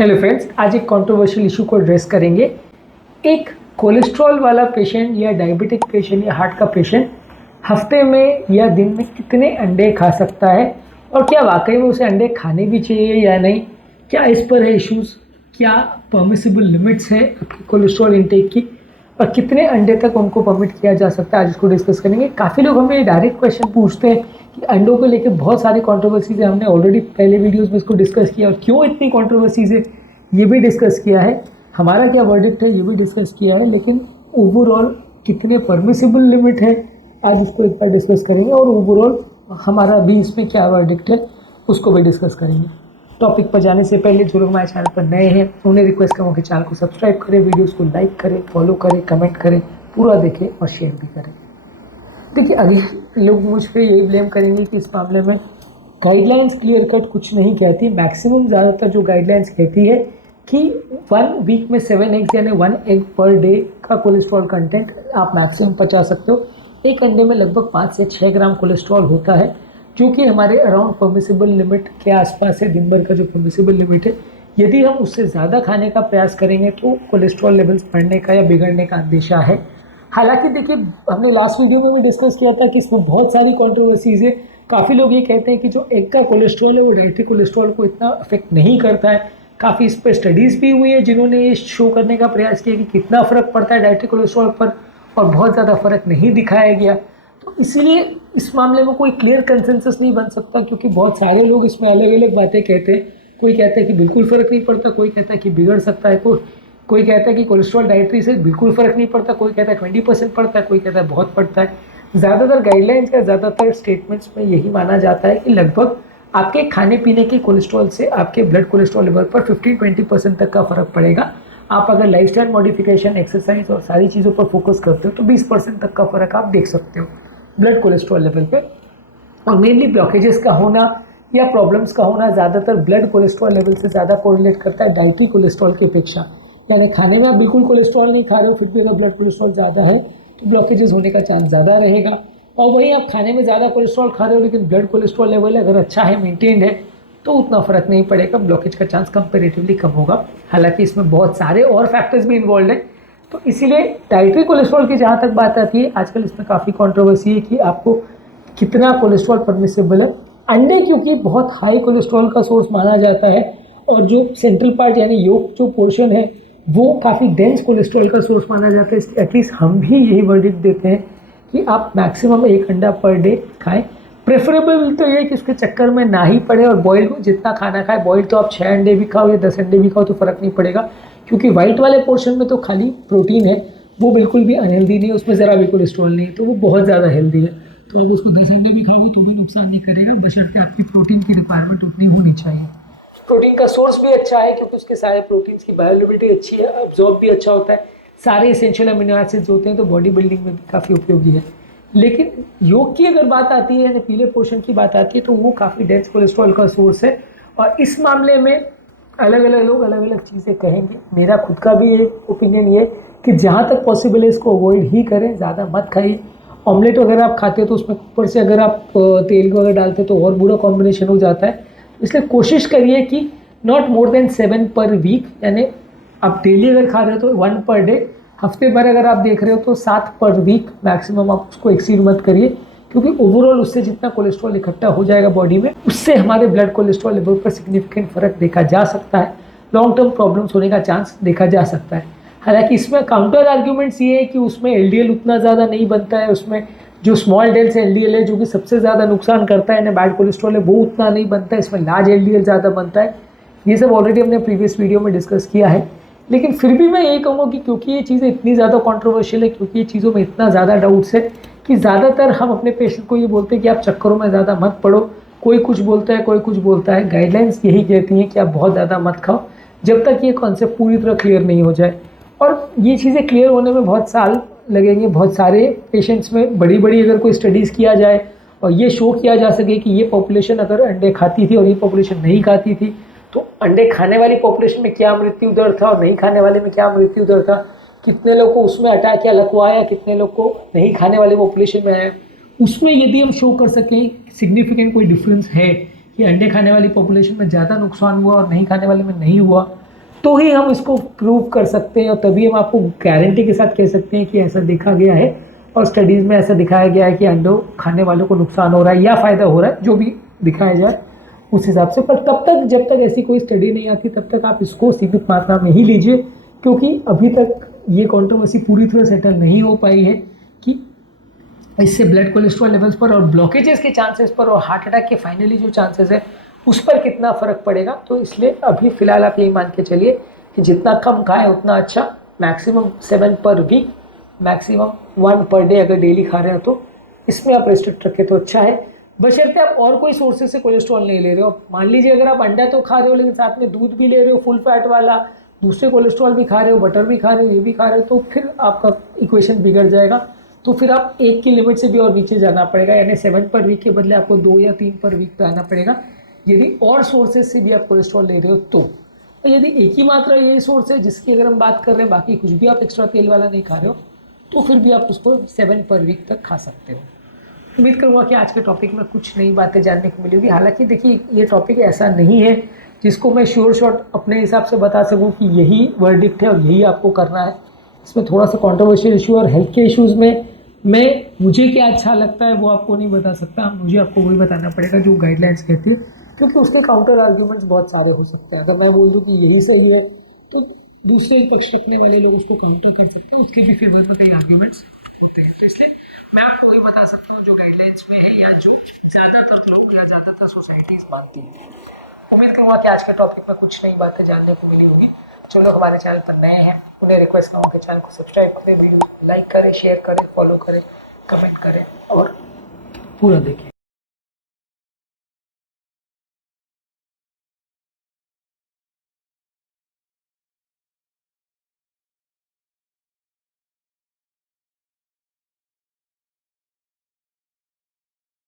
Hello friends, आज एक controversial issue को एड्रेस करेंगे। एक कोलेस्ट्रॉल वाला पेशेंट या डायबिटिक पेशेंट या हार्ट का पेशेंट हफ्ते में या दिन में कितने अंडे खा सकता है और क्या वाकई में उसे अंडे खाने भी चाहिए या नहीं, क्या इस पर है इश्यूज़, क्या परमिसिबल लिमिट्स है आपकी कोलेस्ट्रॉल इंटेक की और कितने अंडे तक उनको परमिट किया जा सकता है, आज इसको डिस्कस करेंगे। काफ़ी लोग हमें डायरेक्ट क्वेश्चन पूछते हैं कि अंडों को लेकर बहुत सारी कंट्रोवर्सीज है, हमने ऑलरेडी पहले वीडियोस में इसको डिस्कस किया और क्यों इतनी कंट्रोवर्सीज है ये भी डिस्कस किया है, हमारा क्या वर्डिक्ट है ये भी डिस्कस किया है, लेकिन ओवरऑल कितने परमिसिबल लिमिट है आज उसको एक बार डिस्कस करेंगे और ओवरऑल हमारा भी इसमें क्या वर्डिक्ट है उसको भी डिस्कस करेंगे। टॉपिक पर जाने से पहले जो लोग हमारे चैनल पर नए हैं उन्हें रिक्वेस्ट करूँगा कि चैनल को सब्सक्राइब करें, वीडियोस को लाइक करें, फॉलो करें, कमेंट करें, पूरा देखें और शेयर भी करें। देखिए, अगले लोग मुझ पर यही ब्लेम करेंगे कि इस मामले में गाइडलाइंस क्लियर कट कुछ नहीं कहती। मैक्सिमम ज़्यादातर जो गाइडलाइंस कहती है कि 1 वीक में 7 एग्स यानी 1 एग पर डे का कोलेस्ट्रॉल कंटेंट आप मैक्सिमम पचा सकते हो। एक अंडे में लगभग 5 से 6 ग्राम कोलेस्ट्रॉल होता है, जो कि हमारे अराउंड परमिसिबल लिमिट के आसपास है, दिन भर का जो परमिसिबल लिमिट है। यदि हम उससे ज़्यादा खाने का प्रयास करेंगे तो कोलेस्ट्रॉल लेवल्स बढ़ने का या बिगड़ने का अंदेशा है। हालांकि देखिए, हमने लास्ट वीडियो में भी डिस्कस किया था कि इसमें बहुत सारी कॉन्ट्रोवर्सीज है। काफ़ी लोग ये कहते हैं कि जो एग का कोलेस्ट्रॉल है वो डाइटरी कोलेस्ट्रॉल को इतना अफेक्ट नहीं करता है। काफ़ी इस पर स्टडीज़ भी हुई है जिन्होंने ये शो करने का प्रयास किया कि कितना फ़र्क पड़ता है डाइटरी कोलेस्ट्रॉल पर, और बहुत ज़्यादा फ़र्क नहीं दिखाया गया। तो इसीलिए इस मामले में कोई क्लियर कंसेंसस नहीं बन सकता, क्योंकि बहुत सारे लोग इसमें अलग अलग बातें कहते हैं। कोई कहता है कि बिल्कुल फ़र्क नहीं पड़ता, कोई कहता है कि बिगड़ सकता है, कोई कहता है कि कोलेस्ट्रॉल डाइटरी से बिल्कुल फ़र्क नहीं पड़ता, कोई कहता है 20% पड़ता है, कोई कहता है बहुत पड़ता है। ज़्यादातर गाइडलाइंस या ज़्यादातर स्टेटमेंट्स में यही माना जाता है कि लगभग आपके खाने पीने के कोलेस्ट्रॉल से आपके ब्लड कोलेस्ट्रॉल लेवल पर 15-20% तक का फ़र्क पड़ेगा। आप अगर लाइफस्टाइल मॉडिफिकेशन, एक्सरसाइज और सारी चीज़ों पर फोकस करते हो तो 20% तक का फ़र्क आप देख सकते हो ब्लड कोलेस्ट्रॉल लेवल पे। और मेनली ब्लॉकेजेस का होना या प्रॉब्लम्स का होना ज़्यादातर ब्लड कोलेस्ट्रॉल लेवल से ज़्यादा कोरिलेट करता है डाइटरी कोलेस्ट्रॉल की अपेक्षा। यानी खाने में आप बिल्कुल कोलेस्ट्रॉल नहीं खा रहे हो, फिर भी अगर ब्लड कोलेस्ट्रॉल ज़्यादा है तो ब्लॉकेजेस होने का चांस ज़्यादा रहेगा। और वहीं आप खाने में ज़्यादा कोलेस्ट्रॉल खा रहे हो लेकिन ब्लड कोलेस्ट्रॉल लेवल अगर अच्छा है, मेंटेन्ड है, तो उतना फ़र्क नहीं पड़ेगा, ब्लॉकेज का चांस कंपेरेटिवली कम होगा। हालांकि इसमें बहुत सारे और फैक्टर्स भी इन्वॉल्व हैं। तो इसीलिए डाइटरी कोलेस्ट्रॉल की जहाँ तक बात आती है, आजकल इसमें काफ़ी कॉन्ट्रोवर्सी है कि आपको कितना कोलेस्ट्रॉल परमिसिबल है। अंडे क्योंकि बहुत हाई कोलेस्ट्रॉल का सोर्स माना जाता है और जो सेंट्रल पार्ट यानी योक जो पोर्शन है वो काफ़ी डेंस कोलेस्ट्रॉल का सोर्स माना जाता है, इसलिए एटलीस्ट हम भी यही वर्डिक्ट देते हैं कि आप मैक्सिमम 1 अंडा पर डे खाएं। प्रेफरेबल तो ये कि उसके चक्कर में ना ही पड़े और बॉयल जितना खाना खाए, बॉयल तो आप 6 अंडे भी खाओ या 10 अंडे भी खाओ तो फ़र्क नहीं पड़ेगा, क्योंकि वाइट वाले पोर्शन में तो खाली प्रोटीन है, वो बिल्कुल भी अनहेल्दी नहीं है, उसमें ज़रा भी कोलेस्ट्रॉल नहीं है, तो वो बहुत ज़्यादा हेल्दी है। तो आप उसको 10 अंडे भी खाओगे तो भी नुकसान नहीं करेगा, बशर्ते आपकी प्रोटीन की रिक्वायरमेंट उतनी होनी चाहिए। प्रोटीन का सोर्स भी अच्छा है क्योंकि उसके सारे प्रोटीन्स की बायोअवेलेबिलिटी अच्छी है, अब्जॉर्ब भी अच्छा होता है, सारे एसेंशियल अमीनो एसिड्स होते हैं, तो बॉडी बिल्डिंग में भी काफ़ी उपयोगी है। लेकिन योग की अगर बात आती है यानी पीले पोर्शन की बात आती है तो वो काफ़ी डेंस कोलेस्ट्रॉल का सोर्स है। और इस मामले में अलग अलग लोग अलग अलग चीज़ें कहेंगे। मेरा खुद का भी एक ओपिनियन ये कि जहाँ तक पॉसिबल है इसको अवॉइड ही करें, ज़्यादा मत खाइए। ऑमलेट अगर आप खाते हो तो उसमें ऊपर से अगर आप तेल वगैरह डालते हो तो और बुरा कॉम्बिनेशन हो जाता है। इसलिए कोशिश करिए कि नॉट मोर देन 7 पर वीक, यानी आप डेली अगर खा रहे हो तो 1 पर डे, हफ्ते भर अगर आप देख रहे हो तो 7 पर वीक मैक्सिमम, आप उसको एक्सीड मत करिए, क्योंकि ओवरऑल उससे जितना कोलेस्ट्रॉल इकट्ठा हो जाएगा बॉडी में उससे हमारे ब्लड कोलेस्ट्रॉल लेवल पर सिग्निफिकेंट फ़र्क देखा जा सकता है, लॉन्ग टर्म प्रॉब्लम्स होने का चांस देखा जा सकता है। हालांकि इसमें काउंटर आर्ग्यूमेंट्स ये है कि उसमें एलडीएल उतना ज़्यादा नहीं बनता है, उसमें जो स्मॉल डेल से एलडीएल है जो कि सबसे ज़्यादा नुकसान करता है, बैड कोलेस्ट्रॉल है, वो उतना नहीं बनता है, इसमें लार्ज एलडीएल ज़्यादा बनता है। ये सब ऑलरेडी हमने प्रीवियस वीडियो में डिस्कस किया है। लेकिन फिर भी मैं यही कहूँगा कि क्योंकि ये चीज़ें इतनी ज़्यादा कंट्रोवर्शियल है, क्योंकि ये चीज़ों में इतना ज़्यादा डाउट्स है कि ज़्यादातर हम अपने पेशेंट को ये बोलते हैं कि आप चक्करों में ज़्यादा मत पड़ो। कोई कुछ बोलता है, कोई कुछ बोलता है, गाइडलाइंस यही कहती हैं कि आप बहुत ज़्यादा मत खाओ जब तक ये कॉन्सेप्ट पूरी तरह क्लियर नहीं हो जाए। और ये चीज़ें क्लियर होने में बहुत साल लगेंगे। बहुत सारे पेशेंट्स में बड़ी बड़ी अगर कोई स्टडीज़ किया जाए और ये शो किया जा सके कि ये पॉपुलेशन अगर अंडे खाती थी और ये पॉपुलेशन नहीं खाती थी तो अंडे खाने वाली पॉपुलेशन में क्या मृत्यु दर था और नहीं खाने वाले में क्या मृत्यु दर था, कितने लोग को उसमें अटैक या लकवा आया, कितने लोग को नहीं खाने वाले पॉपुलेशन में आया, उसमें यदि हम शो कर सकें सिग्निफिकेंट कोई डिफरेंस है कि अंडे खाने वाली पॉपुलेशन में ज़्यादा नुकसान हुआ और नहीं खाने वाले में नहीं हुआ, तो ही हम इसको प्रूव कर सकते हैं और तभी हम आपको गारंटी के साथ कह सकते हैं कि ऐसा देखा गया है और स्टडीज़ में ऐसा दिखाया गया है कि अंडों खाने वालों को नुकसान हो रहा है या फ़ायदा हो रहा है, जो भी दिखाया जाए उस हिसाब से। पर तब तक जब तक ऐसी कोई स्टडी नहीं आती तब तक आप इसको सीमित मात्रा में ही लीजिए, क्योंकि अभी तक ये कंट्रोवर्सी पूरी तरह सेटल नहीं हो पाई है कि इससे ब्लड कोलेस्ट्रॉल लेवल्स पर और ब्लॉकेजेस के चांसेस पर और हार्ट अटैक के फाइनली जो चांसेस है उस पर कितना फ़र्क पड़ेगा। तो इसलिए अभी फ़िलहाल आप यही मान के चलिए कि जितना कम खाएं उतना अच्छा। मैक्सिमम 7 पर वीक, मैक्सिमम 1 पर डे अगर डेली खा रहे हो तो इसमें आप रेस्ट्रिक्ट रखें तो अच्छा है, बशर्ते आप और कोई सोर्सेज से कोलेस्ट्रॉल नहीं ले रहे हो। मान लीजिए अगर आप अंडा तो खा रहे हो लेकिन साथ में दूध भी ले रहे हो फुल फैट वाला, दूसरे कोलेस्ट्रॉल भी खा रहे हो, बटर भी खा रहे हो, ये भी खा रहे हो, तो फिर आपका इक्वेशन बिगड़ जाएगा। तो फिर आप 1 की लिमिट से भी और नीचे जाना पड़ेगा, यानी 7 पर वीक के बदले आपको 2 या 3 पर वीक पे आना पड़ेगा यदि और सोर्सेज से भी आप कोलेस्ट्रॉल ले रहे हो तो। यदि एक ही मात्रा यही सोर्स है जिसकी अगर हम बात कर रहे हैं, बाकी कुछ भी आप एक्स्ट्रा तेल वाला नहीं खा रहे हो, तो फिर भी आप उसको 7 पर वीक तक खा सकते हो। उम्मीद करूँगा कि आज के टॉपिक में कुछ नई बातें जानने को मिली होगी। हालांकि देखिए ये टॉपिक ऐसा नहीं है जिसको मैं श्योर शॉट अपने हिसाब से बता सकूँ कि यही वर्डिक्ट है और यही आपको करना है। इसमें थोड़ा सा कॉन्ट्रोवर्शियल इशू और हेल्थ के इश्यूज़ में मुझे क्या अच्छा लगता है वो आपको नहीं बता सकता, मुझे आपको वही बताना पड़ेगा जो गाइडलाइंस कहती है, क्योंकि उसके काउंटर आर्ग्यूमेंट्स बहुत सारे हो सकते हैं। अगर मैं बोल दूँ कि यही सही है तो दूसरे पक्ष रखने वाले लोग उसको काउंटर कर सकते हैं, उसके भी फेवर में कई आर्ग्यूमेंट्स होते हैं। तो इसलिए मैं आपको वही बता सकता हूँ जो गाइडलाइंस में है या जो ज़्यादातर लोग या ज़्यादातर सोसाइटीज़ मानती हैं। उम्मीद करूँगा कि आज के टॉपिक में कुछ नई बातें जानने को मिली होगी। जो लोग हमारे चैनल पर नए हैं उन्हें रिक्वेस्ट करूँगा कि चैनल को सब्सक्राइब करें, वीडियो लाइक करें, शेयर करें, फॉलो करें, कमेंट करें और पूरा देखें।